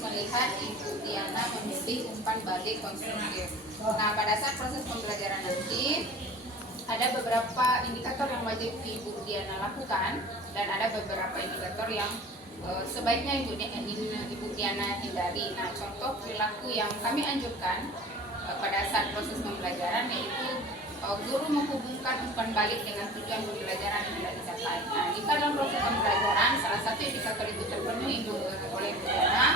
melihat Ibu Diana memilih umpan balik konstruktif. Nah, pada saat proses pembelajaran nanti ada beberapa indikator yang wajib Ibu Diana lakukan dan ada beberapa indikator yang sebaiknya Ibu Diana hindari. Nah, contoh perilaku yang kami anjurkan pada saat proses pembelajaran yaitu guru menghubungkan umpan balik dengan tujuan pembelajaran yang tidak dicapai. Nah, jika dalam proses pembelajaran salah satu indikator itu terpenuhi oleh Ibu Diana,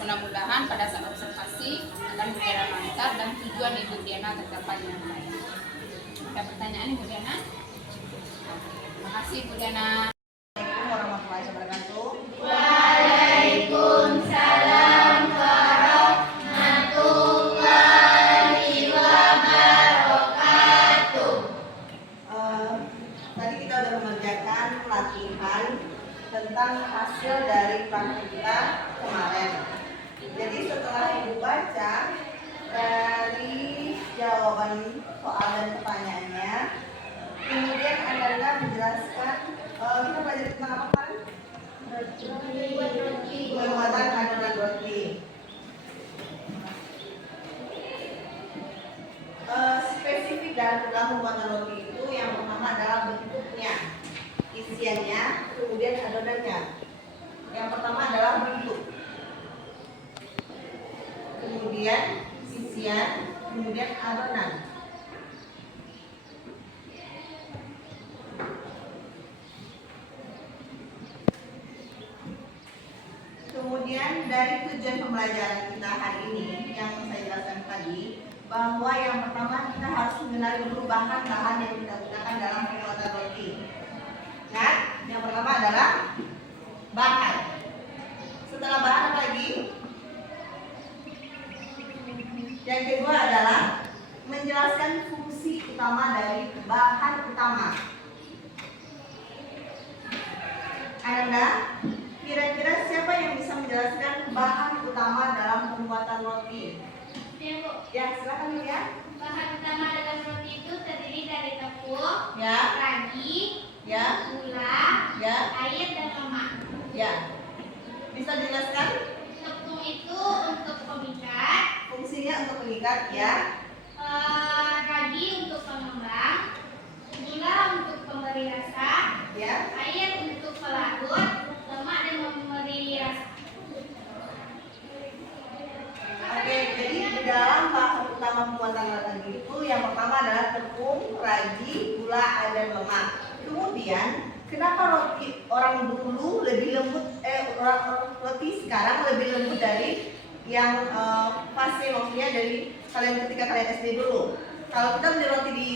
mudah-mudahan pada saat observasi akan berjalan lancar dan tujuan Ibu Diana tercapai dengan baik. Ada pertanyaan Ibu Diana? Terima kasih Ibu Diana. Assalamualaikum warahmatullahi wabarakatuh. Waalaikumsalam warahmatullahi wabarakatuh. Tadi kita sudah mengerjakan latihan tentang hasil dari praktik kita kemarin. Jadi setelah Ibu baca dari jawaban soal dan pertanyaannya, kemudian Anda menjelaskan kita belajar tentang apa kemarin? Pembuatan adonan roti. Spesifik dalam pembuatan roti itu yang pertama adalah bentuknya, isiannya, kemudian adonannya. Yang pertama adalah bentuk, kemudian isian, kemudian adonan. Kemudian dari tujuan pembelajaran kita hari ini yang saya jelaskan tadi, bahwa yang pertama kita harus mengenali dulu bahan-bahan yang kita gunakan dalam pembuatan roti. Nah, yang pertama adalah bahan. Setelah bahan apa lagi? Yang kedua adalah menjelaskan fungsi utama dari bahan utama. Anda kira-kira siapa yang bisa menjelaskan bahan utama dalam pembuatan roti? Ya, Bu. Ya, silakan ya. Bahan utama dalam roti itu terdiri dari tepung, Ya, ragi, ya, gula, ya, air, dan lemak. ya. Bisa dijelaskan Tepung itu untuk pemikat, fungsinya untuk mengikat, ya. ragi untuk pengembang, gula untuk pemberi rasa, Ya. air untuk pelarut, lemak dan memberi rasa. Oke, jadi di dalam bahan utama pembuatan roti itu yang pertama adalah tepung, ragi, gula, air, dan lemak. Kemudian, kenapa roti orang dulu lebih lembut, roti sekarang lebih lembut dari yang fase, maksudnya dari kalian ketika kalian SD dulu. Kalau kita beli roti di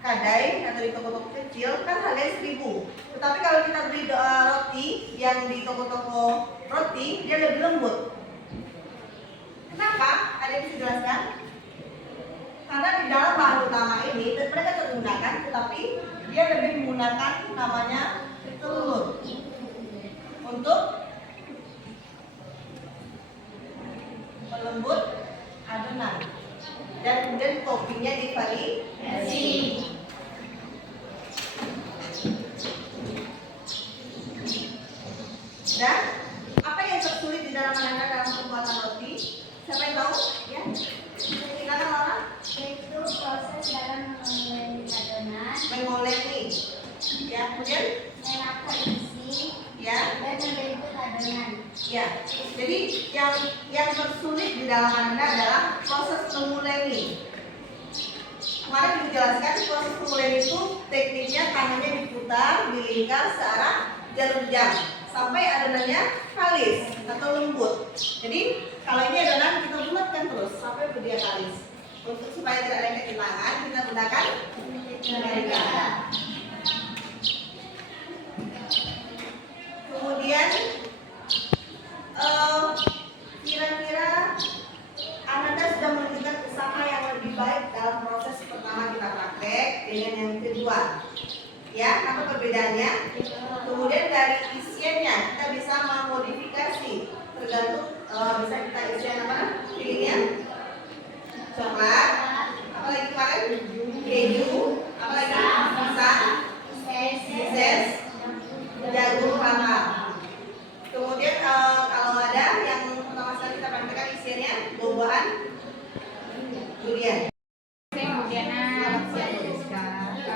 kedai atau di toko-toko kecil kan harganya 1.000. Tetapi kalau kita beli roti yang di toko-toko roti dia lebih lembut. Kenapa? Ada yang bisa jelaskan? Karena di dalam bahan utama ini mereka menggunakan, tetapi dia lebih menggunakan namanya telur untuk melembut adonan. Dan kemudian toppingnya divariasi. Dan apa yang tersulit di dalam pembuatan roti? Siapa yang tahu? Ya. Silakan Laura. Yaitu proses dalam menguleni adonan, Menguleni. Ya, kemudian menata isi, ya. dan membentuk adonan. Ya. Jadi yang tersulit di dalam Anda adalah proses menguleni. Kemarin dijelaskan proses menguleni itu tekniknya tangannya diputar, dilingkar searah jarum jam sampai adonannya kalis atau lembut. Jadi kalau ini adonan kita bulatkan terus sampai dia kalis. Untuk supaya tidak lengket di tangan kita gunakan jari. Kemudian kira-kira Anda sudah menunjukkan usaha yang lebih baik dalam proses pertama kita praktek dengan yang kedua. Ya, apa perbedaannya? Kemudian dari isiannya kita bisa memodifikasi tergantung bisa kita isian apa? Pilihnya coklat, apalagi kemarin keju, apalagi pisang, meses, jagung, kelapa. Kemudian kalau ada yang Dian. Saya Ibu Diana.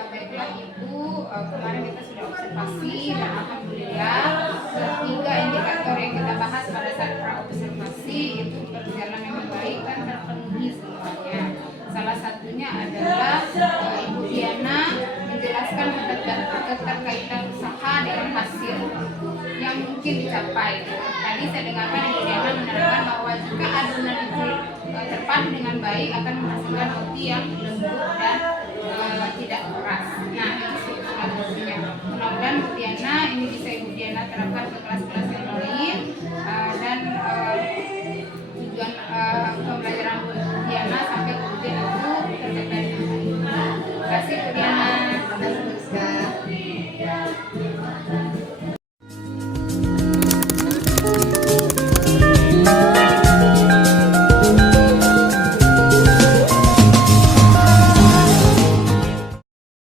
Baiklah Ibu, kemarin kita sudah observasi dan alhamdulillah ketiga indikator yang kita bahas pada saat pra-observasi itu berjalan dengan baik dan terpenuhi semuanya. Salah satunya adalah Ibu Diana menjelaskan keterkaitan usaha dengan hasil yang mungkin dicapai. Tadi saya dengarkan Ibu Diana menerangkan bahwa jika adonan itu terpadu dengan baik akan menghasilkan roti yang lembut dan tidak keras. Nah, itu solusinya. Mudah-mudahan Bu Diana ini bisa Ibu Diana terapkan ke kelas-kelas